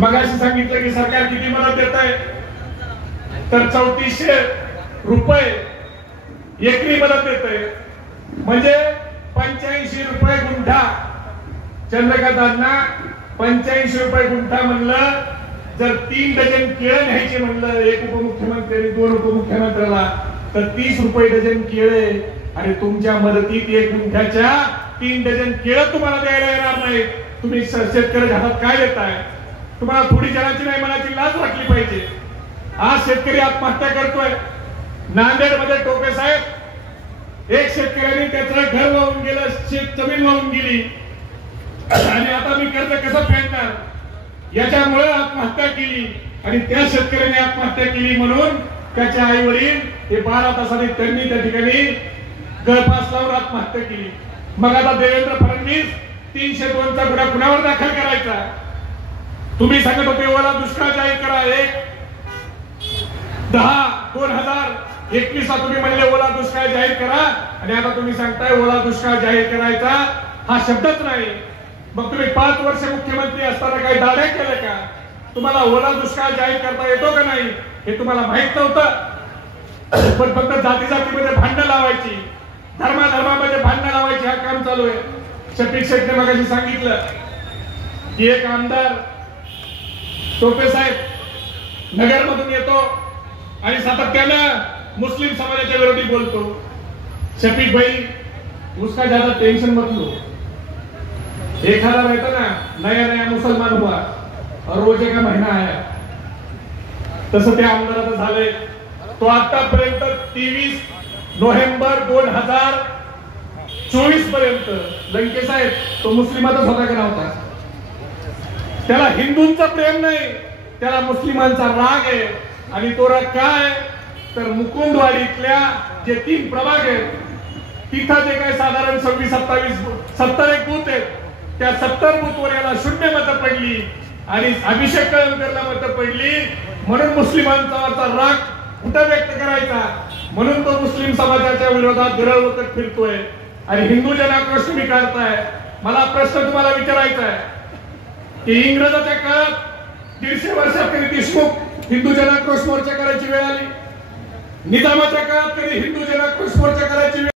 मगाशी सांगितलं की सरकार किती मदत देत आहे, तर 3400 रुपये एकरी मदत देत आहे, म्हणजे 85 रुपये गुंठा. चंद्रकांतांना 85 रुपये गुंठा म्हणलं, जर 3 डझन केळं न्यायचे म्हणलं एक उपमुख्यमंत्री आणि 2 उपमुख्यमंत्र्याला, तर 30 रुपये डझन केळे. आणि तुमच्या मदतीत 1 गुंठ्याच्या 3 डझन केळं तुम्हाला द्यायला येणार नाही. तुम्ही शेतकऱ्याच्या हातात काय देताय? तुम्हाला थोडी जनाची नाही मनाची लाज वाटली पाहिजे. आज शेतकरी आत्महत्या करतोय. नांदेड मध्ये टोपे साहेब, एक शेतकऱ्याने त्याचं घर वाहून गेलं, शेत जमीन वाहून गेली, आणि आता मी कर्ज कसं फेडणार याच्यामुळे आत्महत्या केली. आणि त्या शेतकऱ्याने आत्महत्या केली म्हणून त्याचे आई वडील हे 12 तासांनी त्यांनी त्या ठिकाणी गळफास लावून आत्महत्या केली. मग आता देवेंद्र फडणवीस 302 चा गुन्हा कुणावर दाखल करायचा? तुम्ही सांगत होते ओला दुष्काळ जाहीर करा. 1/10/2021 तुम्ही म्हणले ओला दुष्काळ जाहीर करा, आणि आता तुम्ही सांगताय ओला दुष्काळ जाहीर करायचा हा शब्दच नाही. मग तुम्ही 5 वर्ष मुख्यमंत्री असताना काही दाव्या केले का? तुम्हाला ओला दुष्काळ जाहीर करता येतो का नाही हे तुम्हाला माहित नव्हतं. पण फक्त जाती जातीमध्ये भांडणं लावायची, धर्माधर्मामध्ये भांडणं लावायची हा काम चालू आहे. शफीक शेखने मगाशी सांगितलं की एक आमदार टोपे साहेब नगर मधून येतो आणि सातत्यानं मुस्लिम समाजाच्या विरोधी बोलतो. शफीक भाई, उसका ज्यादा टेंशन मत लो. एखादा रहता ना नया नया मुसलमान हुआ और रोजे का महीना आया, तसं त्या आमदाराचं झालंय. तो आतापर्यंत 23 नोव्हेंबर 2024 पर्यंत लंके साहेब तो मुस्लिमातच होता का नव्हता? त्याला हिंदूंचा प्रेम नाही, त्याला मुस्लिमांचा राग आहे. आणि तो राग काय? तर मुकुंदवाडीतल्या जे 3 प्रभाग आहेत तिथं जे काय साधारण 70 बूथ आहेत, त्या 70 बूथवर याला 0 मतं पडली आणि अभिषेक कळमकरला मतं पडली. म्हणून मुस्लिमांचा राग कुठं व्यक्त करायचा, म्हणून तो मुस्लिम समाजाच्या विरोधात विरळ वखत फिरतोय आणि हिंदू जनाक्रोश तुम्ही काढताय. मला प्रश्न तुम्हाला विचारायचा आहे की इंग्रजाच्या काळात 150 वर्षात कधी देशमुख हिंदू जनाक्रोश मोर्चा करायची वेळ आली? निजामाच्या काळात कधी हिंदू जनाक्रोश मोर्चा करायची वेळ